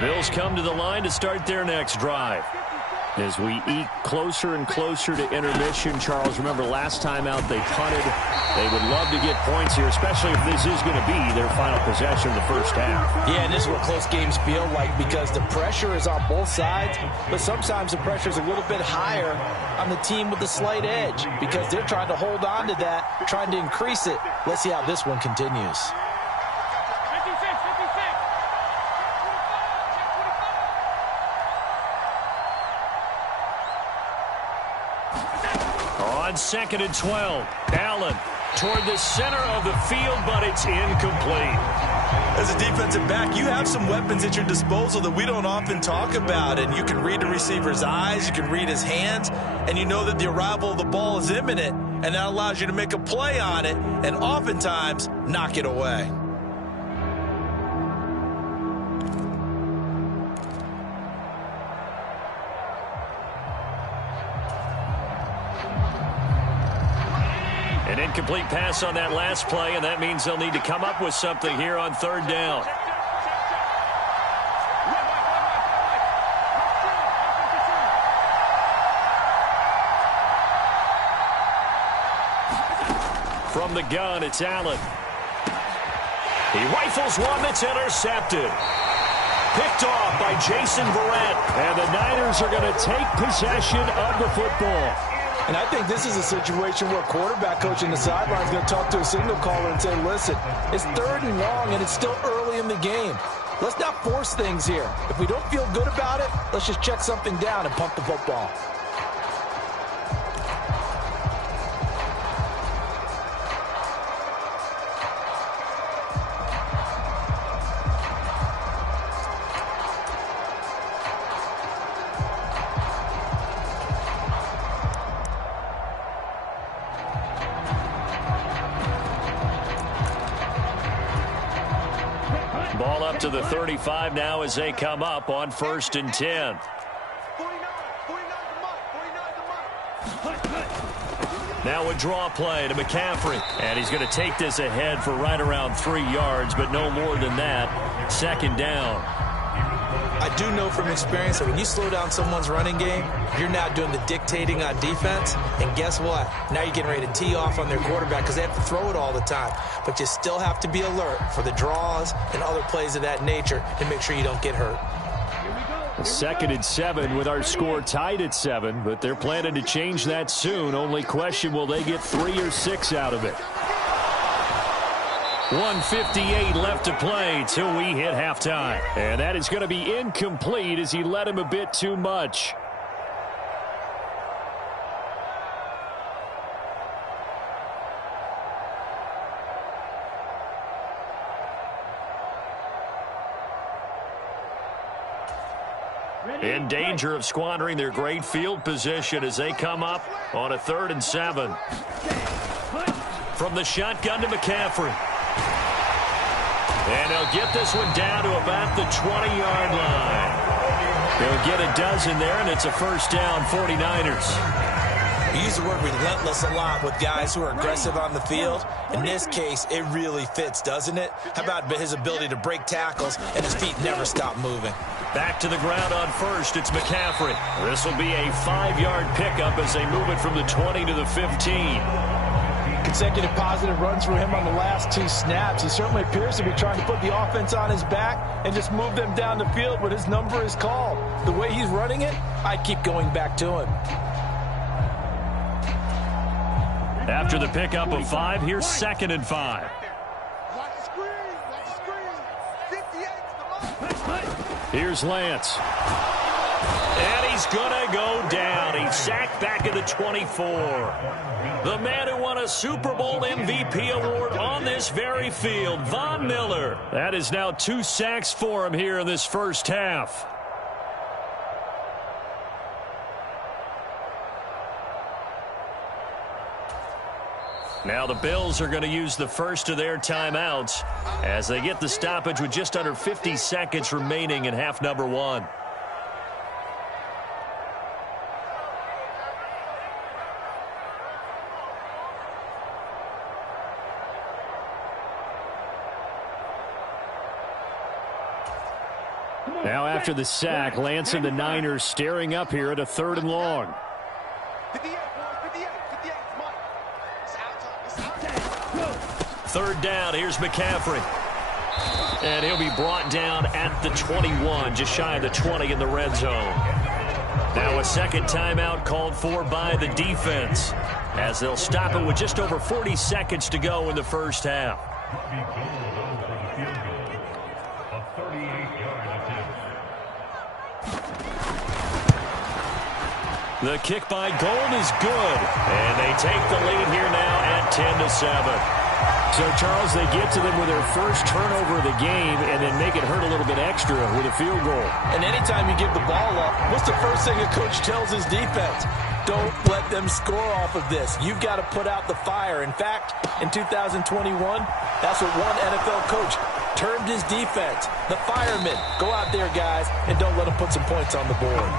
Bills come to the line to start their next drive. As we eke closer and closer to intermission, Charles, remember last time out they punted. They would love to get points here, especially if this is going to be their final possession of the first half. Yeah, and this is what close games feel like because the pressure is on both sides, but sometimes the pressure is a little bit higher on the team with the slight edge because they're trying to hold on to that, trying to increase it. Let's see how this one continues. On 2nd and 12, Allen toward the center of the field, but it's incomplete. As a defensive back, you have some weapons at your disposal that we don't often talk about, and you can read the receiver's eyes, you can read his hands, and you know that the arrival of the ball is imminent, and that allows you to make a play on it and oftentimes knock it away. An incomplete pass on that last play, and that means they'll need to come up with something here on 3rd down. From the gun, it's Allen. He rifles one that's intercepted. Picked off by Jason Verrett, and the Niners are going to take possession of the football. And I think this is a situation where quarterback coach in the sideline is going to talk to a signal caller and say, listen, it's 3rd and long and it's still early in the game. Let's not force things here. If we don't feel good about it, let's just check something down and pump the football. Ball up to the 35 now as they come up on 1st and 10. Now a draw play to McCaffrey. And he's going to take this ahead for right around 3 yards, but no more than that. 2nd down. I do know from experience that when you slow down someone's running game, you're now doing the dictating on defense. And guess what? Now you're getting ready to tee off on their quarterback because they have to throw it all the time. But you still have to be alert for the draws and other plays of that nature to make sure you don't get hurt. 2nd and 7 with our score tied at 7, but they're planning to change that soon. Only question, will they get 3 or 6 out of it? 1:58 left to play till we hit halftime. And that is going to be incomplete as he led him a bit too much. In danger of squandering their great field position as they come up on a 3rd and 7. From the shotgun to McCaffrey. And they'll get this one down to about the 20-yard line. They'll get a dozen there, and it's a 1st down, 49ers. We use the word relentless a lot with guys who are aggressive on the field. In this case, it really fits, doesn't it? How about his ability to break tackles and his feet never stop moving? Back to the ground on 1st, it's McCaffrey. This will be a 5-yard pickup as they move it from the 20 to the 15. Consecutive positive runs for him on the last 2 snaps. He certainly appears to be trying to put the offense on his back and just move them down the field when his number is called. The way he's running it, I'd keep going back to him. After the pickup of 5, here's 2nd and 5. Here's Lance. And he's going to go down. He's sacked back at the 24. The man who won a Super Bowl MVP award on this very field, Von Miller. That is now 2 sacks for him here in this first half. Now the Bills are going to use the first of their timeouts as they get the stoppage with just under 50 seconds remaining in half number 1. Now after the sack, Lance and the Niners staring up here at a 3rd and long. 3rd down, here's McCaffrey. And he'll be brought down at the 21, just shy of the 20 in the red zone. Now a second timeout called for by the defense, as they'll stop it with just over 40 seconds to go in the first half. The kick by Gold is good, and they take the lead here now at 10-7. So, Charles, they get to them with their first turnover of the game and then make it hurt a little bit extra with a field goal. And anytime you give the ball up, what's the first thing a coach tells his defense? Don't let them score off of this. You've got to put out the fire. In fact, in 2021, that's what one NFL coach termed his defense. The firemen. Go out there, guys, and don't let them put some points on the board.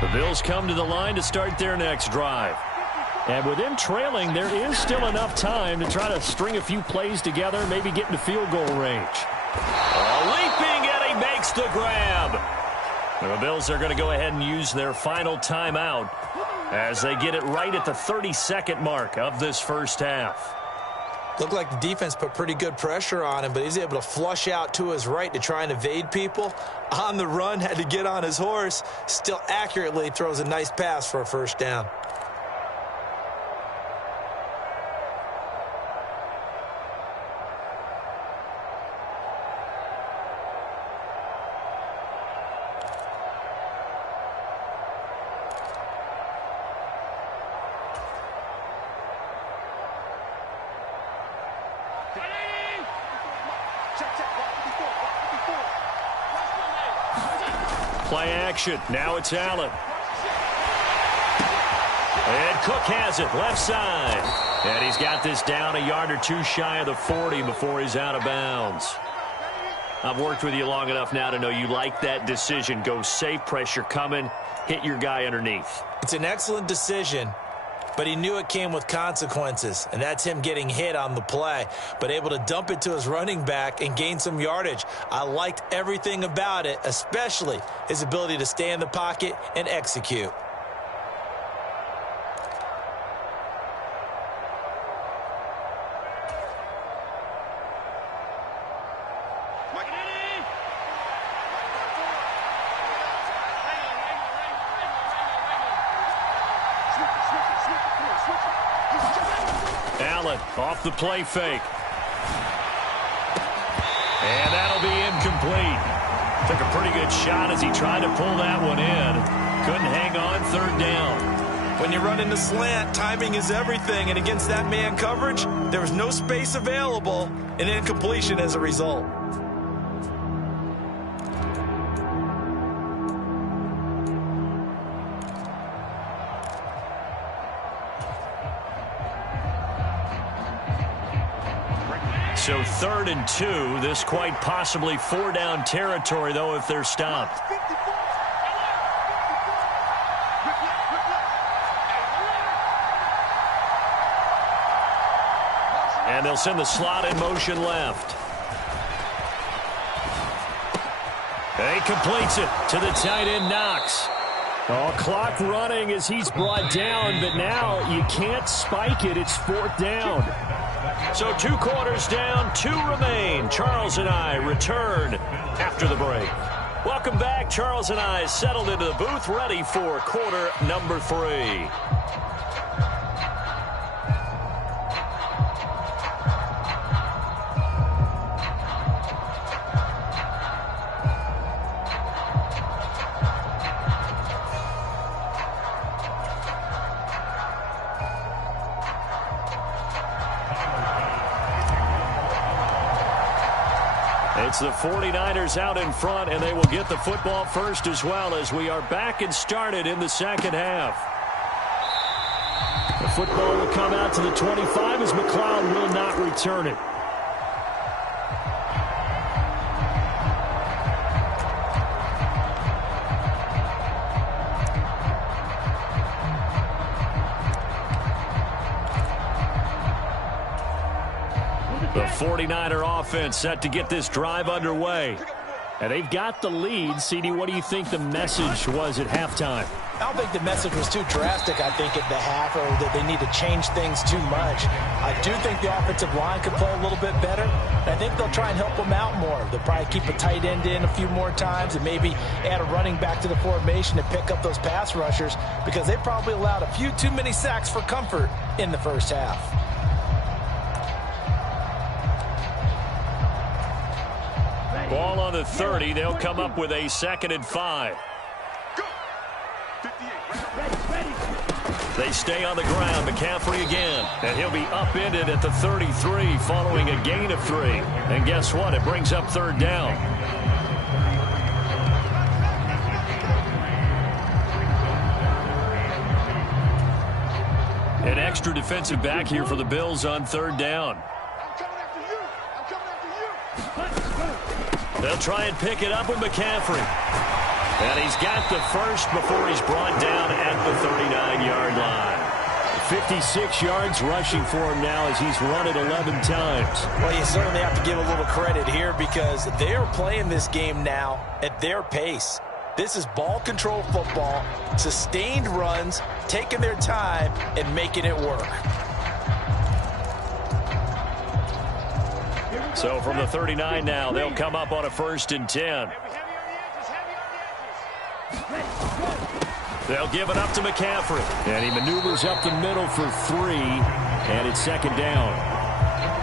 The Bills come to the line to start their next drive. And with them trailing, there is still enough time to try to string a few plays together, maybe get into field goal range. Leaping, and he makes the grab. The Bills are going to go ahead and use their final timeout as they get it right at the 32nd mark of this first half. Looked like the defense put pretty good pressure on him, but he's able to flush out to his right to try and evade people. On the run, had to get on his horse. Still accurately throws a nice pass for a first down. Play action. Now it's Allen. And Cook has it left side. And he's got this down a yard or two shy of the 40 before he's out of bounds. I've worked with you long enough now to know you like that decision. Go safe, pressure coming, hit your guy underneath. It's an excellent decision, but he knew it came with consequences, and that's him getting hit on the play, but able to dump it to his running back and gain some yardage. I liked everything about it, especially his ability to stay in the pocket and execute. Allen off the play fake. And that'll be incomplete. Took a pretty good shot as he tried to pull that one in. Couldn't hang on, 3rd down. When you run in the slant, timing is everything. And against that man coverage, there was no space available. An incompletion as a result. So 3rd and 2. This quite possibly 4-down territory, though, if they're stopped. And they'll send the slot in motion left. And he completes it to the tight end, Knox. Oh, clock running as he's brought down, but now you can't spike it. It's 4th down. So 2 quarters down, 2 remain. Charles and I return after the break. Welcome back. Charles and I settled into the booth, ready for quarter number 3. It's the 49ers out in front, and they will get the football first as well as we are back and started in the second half. The football will come out to the 25 as McLeod will not return it. The 49er offense set to get this drive underway. And they've got the lead. CD, what do you think the message was at halftime? I don't think the message was too drastic, I think, at the half, or that they need to change things too much. I do think the offensive line could play a little bit better. And I think they'll try and help them out more. They'll probably keep a tight end in a few more times and maybe add a running back to the formation to pick up those pass rushers, because they probably allowed a few too many sacks for comfort in the first half. Ball on the 30. They'll come up with a 2nd and 5. They stay on the ground. McCaffrey again. And he'll be upended at the 33 following a gain of 3. And guess what? It brings up 3rd down. An extra defensive back here for the Bills on 3rd down. They'll try and pick it up with McCaffrey. And he's got the first before he's brought down at the 39-yard line. 56 yards rushing for him now as he's run it 11 times. Well, you certainly have to give a little credit here, because they are playing this game now at their pace. This is ball control football, sustained runs, taking their time and making it work. So from the 39 now, they'll come up on a 1st and 10. They'll give it up to McCaffrey. And he maneuvers up the middle for 3. And it's 2nd down.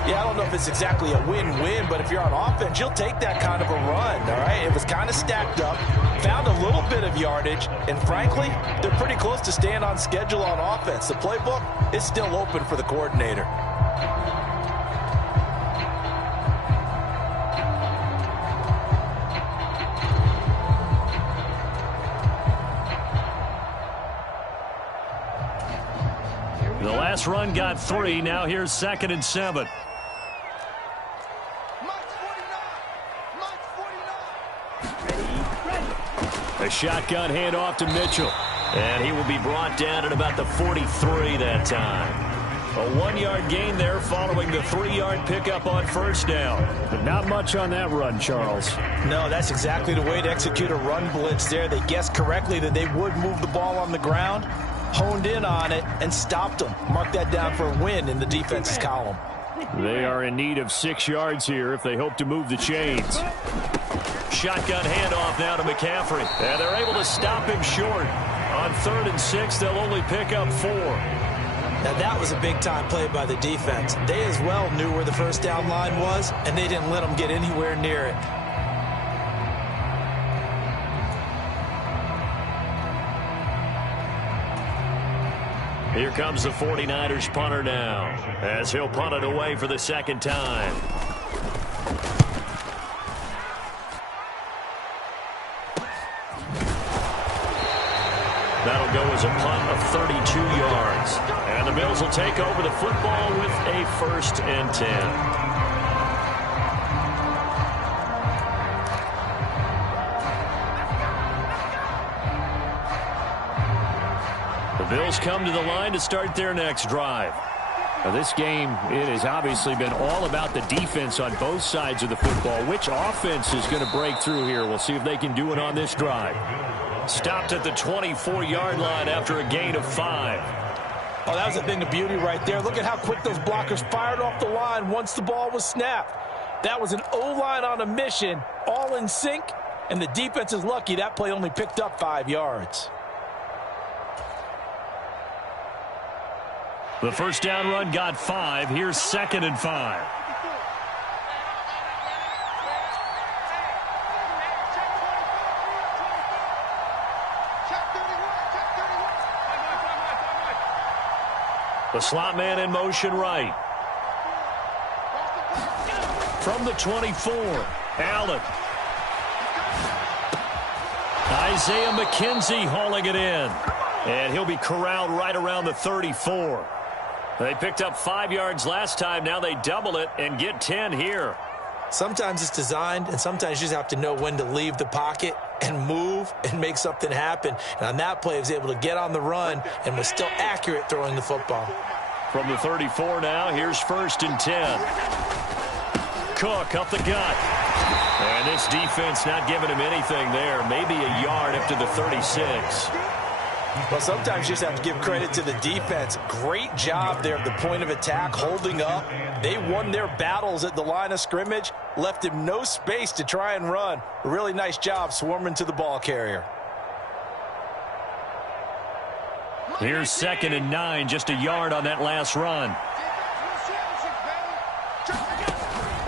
Yeah, I don't know if it's exactly a win-win, but if you're on offense, you'll take that kind of a run, all right? It was kind of stacked up, found a little bit of yardage, and frankly, they're pretty close to staying on schedule on offense. The playbook is still open for the coordinator. The last run got 3. Now here's 2nd and 7. A shotgun handoff to Mitchell. And he will be brought down at about the 43 that time. A 1-yard gain there following the 3-yard pickup on 1st down. But not much on that run, Charles. No, that's exactly the way to execute a run blitz there. They guessed correctly that they would move the ball on the ground, honed in on it, and stopped them. Mark that down for a win in the defense's column. They are in need of 6 yards here if they hope to move the chains. Shotgun handoff now to McCaffrey. And they're able to stop him short. On 3rd and 6, they'll only pick up 4. Now that was a big-time play by the defense. They as well knew where the 1st down line was, and they didn't let them get anywhere near it. Here comes the 49ers punter now, as he'll punt it away for the 2nd time. That'll go as a punt of 32 yards. And the Bills will take over the football with a 1st and 10. The Bills come to the line to start their next drive. Now this game, it has obviously been all about the defense on both sides of the football. Which offense is going to break through here? We'll see if they can do it on this drive. Stopped at the 24-yard line after a gain of 5. Oh, that was a thing of beauty right there. Look at how quick those blockers fired off the line once the ball was snapped. That was an O-line on a mission, all in sync, and the defense is lucky that play only picked up 5 yards. The 1st down run got 5. Here's 2nd and 5. The slot man in motion right. From the 24, Allen. Isaiah McKenzie hauling it in. And he'll be corralled right around the 34. They picked up 5 yards last time. Now they double it and get 10 here. Sometimes it's designed, and sometimes you just have to know when to leave the pocket and move and make something happen. And on that play, he was able to get on the run and was still accurate throwing the football. From the 34 now, here's 1st and 10. Cook up the gut. And this defense not giving him anything there. Maybe a yard up to the 36. Well, sometimes you just have to give credit to the defense. Great job there at the point of attack, holding up. They won their battles at the line of scrimmage, left him no space to try and run. A really nice job swarming to the ball carrier. Here's 2nd and 9, just a yard on that last run.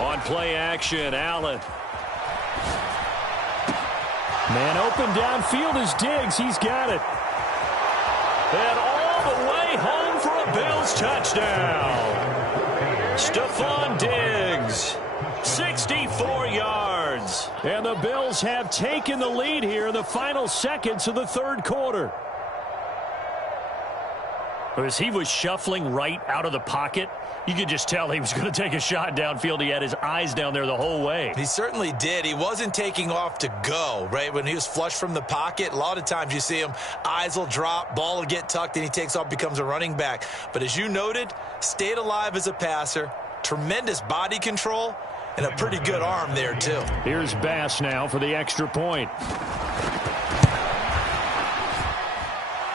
On play action, Allen. Man open downfield is Diggs. He's got it. And all the way home for a Bills touchdown. Stephon Diggs, 64 yards. And the Bills have taken the lead here in the final seconds of the 3rd quarter. As he was shuffling right out of the pocket, you could just tell he was going to take a shot downfield. He had his eyes down there the whole way. He certainly did. He wasn't taking off to go, right? When he was flush from the pocket, a lot of times you see him, eyes will drop, ball will get tucked, and he takes off, becomes a running back. But as you noted, stayed alive as a passer, tremendous body control, and a pretty good arm there, too. Here's Bass now for the extra point.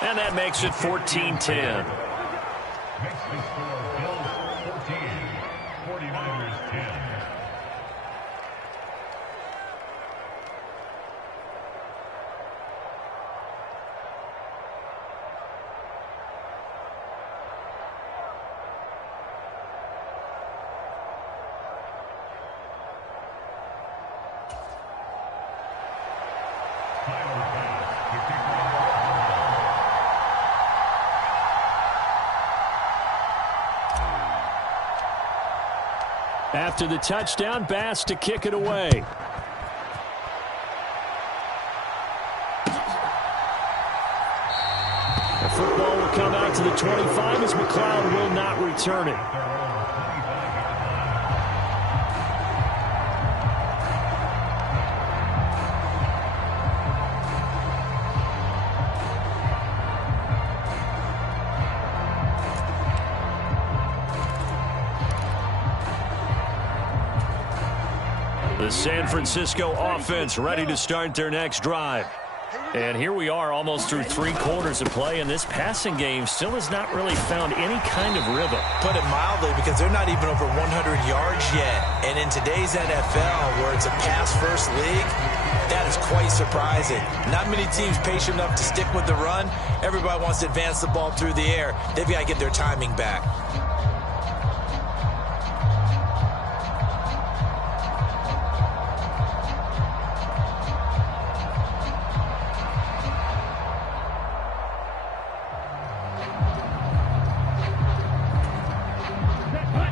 And that makes it 14-10. After the touchdown, Bass to kick it away. The football will come out to the 25 as McLeod will not return it. The San Francisco offense ready to start their next drive. And here we are almost through 3 quarters of play, and this passing game still has not really found any kind of rhythm. Put it mildly, because they're not even over 100 yards yet. And in today's NFL, where it's a pass-first league, that is quite surprising. Not many teams patient enough to stick with the run. Everybody wants to advance the ball through the air. They've got to get their timing back.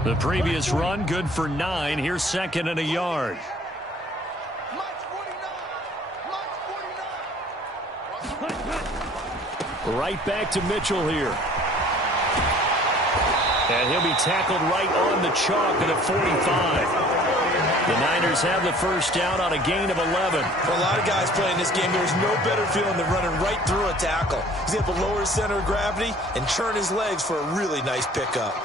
The previous run, good for 9. Here's 2nd and a yard. Right back to Mitchell here. And he'll be tackled right on the chalk at the 45. The Niners have the first down on a gain of 11. For a lot of guys playing this game, there's no better feeling than running right through a tackle. He's able to lower his center of gravity and churn his legs for a really nice pickup.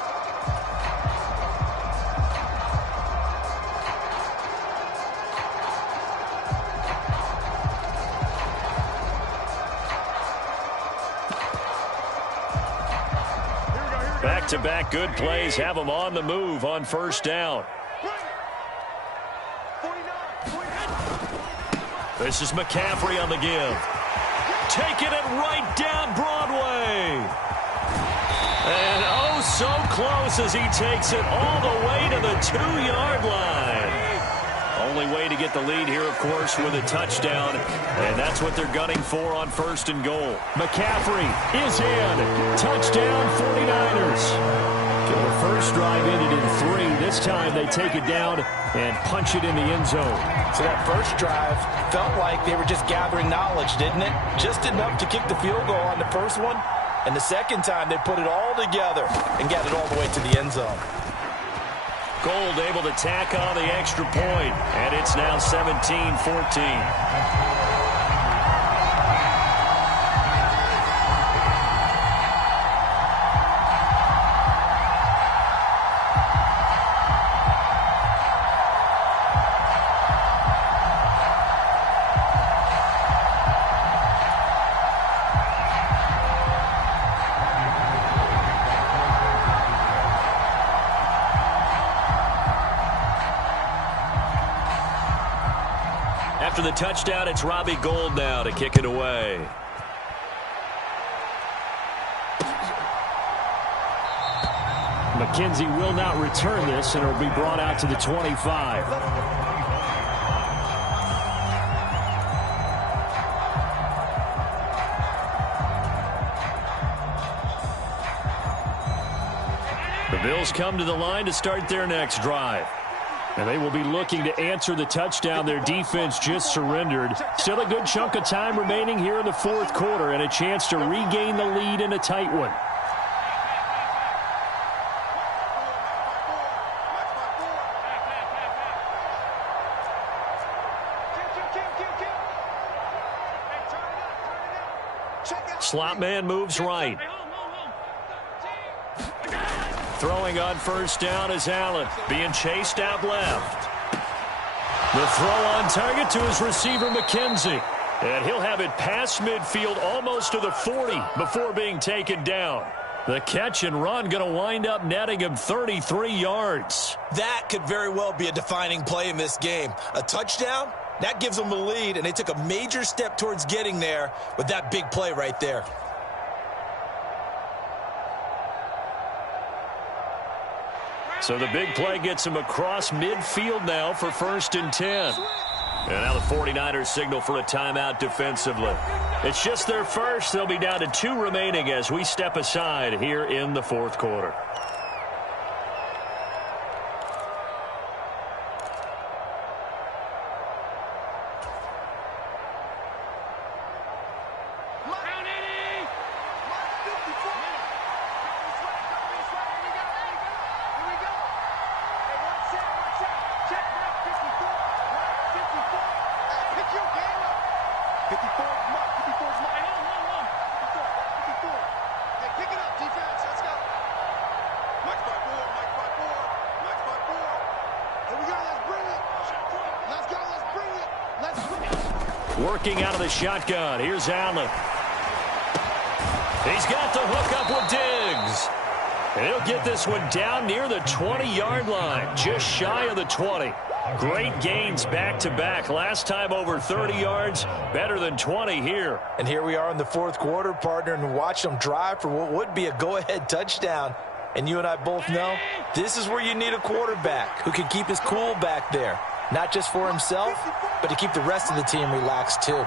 Back-to-back good plays have them on the move on first down. This is McCaffrey on the give. Taking it right down Broadway. And oh, so close as he takes it all the way to the 2-yard line. Only way to get the lead here, of course, with a touchdown. And that's what they're gunning for on 1st and goal. McCaffrey is in. Touchdown 49ers. Okay, the first drive ended in 3. This time they take it down and punch it in the end zone. So that first drive felt like they were just gathering knowledge, didn't it? Just enough to kick the field goal on the first one. And the second time they put it all together and got it all the way to the end zone. Gold able to tack on the extra point, and it's now 17-14. After the touchdown, it's Robbie Gould now to kick it away. McKenzie will not return this, and it will be brought out to the 25. The Bills come to the line to start their next drive. And they will be looking to answer the touchdown their defense just surrendered. Still a good chunk of time remaining here in the fourth quarter and a chance to regain the lead in a tight one. Slot man moves right. Throwing on first down is Allen, being chased out left. The throw on target to his receiver, McKenzie. And he'll have it past midfield almost to the 40 before being taken down. The catch and run going to wind up netting him 33 yards. That could very well be a defining play in this game. A touchdown, that gives them the lead, and they took a major step towards getting there with that big play right there. So the big play gets him across midfield now for 1st and 10. And now the 49ers signal for a timeout defensively. It's just their first. They'll be down to 2 remaining as we step aside here in the fourth quarter. Working out of the shotgun. Here's Allen. He's got the hook up with Diggs. And he'll get this one down near the 20-yard line, just shy of the 20. Great gains back-to-back. Last time over 30 yards, better than 20 here. And here we are in the fourth quarter, partner, and watch them drive for what would be a go-ahead touchdown. And you and I both know this is where you need a quarterback who can keep his cool back there. Not just for himself, but to keep the rest of the team relaxed too.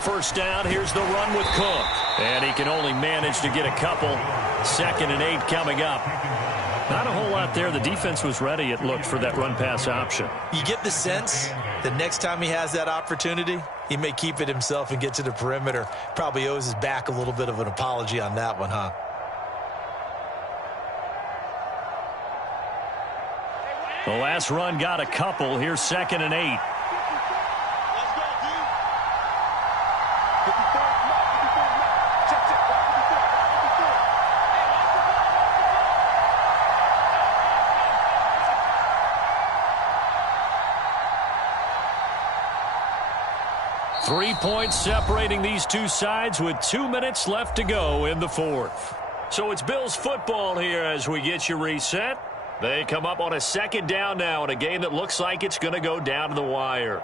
First down, here's the run with Cook. And he can only manage to get a couple. 2nd and 8 coming up. Not a whole lot there. The defense was ready, it looked, for that run-pass option. You get the sense the next time he has that opportunity, he may keep it himself and get to the perimeter. Probably owes his back a little bit of an apology on that one, huh? The last run got a couple. Here's 2nd and 8. 3 points separating these two sides with 2 minutes left to go in the fourth. So it's Bills football here as we get you reset. They come up on a 2nd down now in a game that looks like it's going to go down to the wire.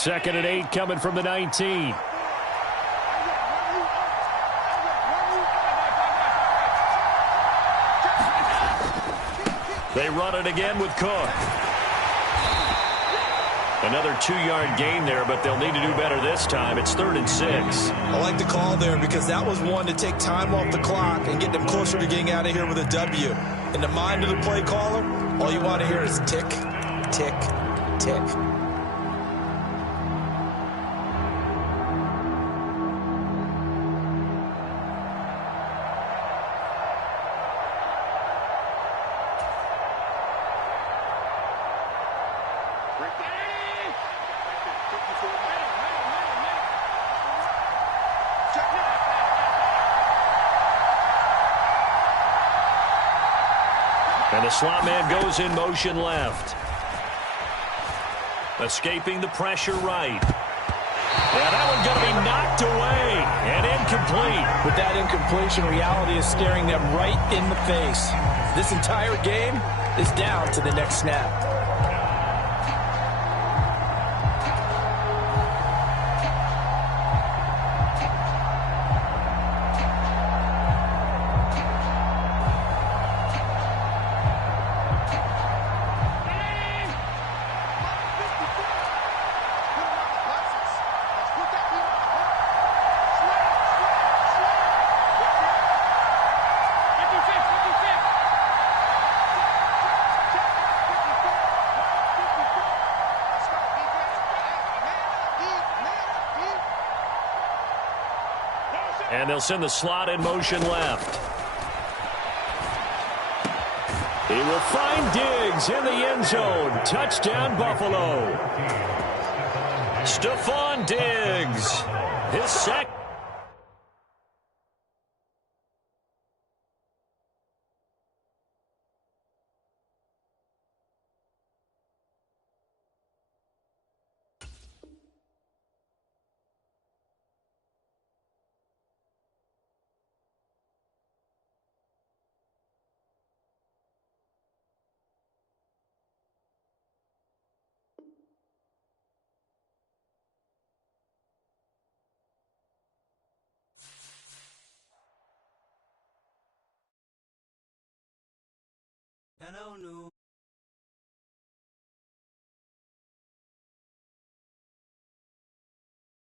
Second and 8 coming from the 19. They run it again with Cook. Another 2-yard gain there, but they'll need to do better this time. It's 3rd and 6. I like the call there because that was one to take time off the clock and get them closer to getting out of here with a W. In the mind of the play caller, all you want to hear is tick, tick, tick. And the slot man goes in motion left. Escaping the pressure right. And that one's going to be knocked away and incomplete. With that incompletion, reality is staring them right in the face. This entire game is down to the next snap. And they'll send the slot in motion left. He will find Diggs in the end zone. Touchdown, Buffalo. Stephon Diggs. His second. Hello, new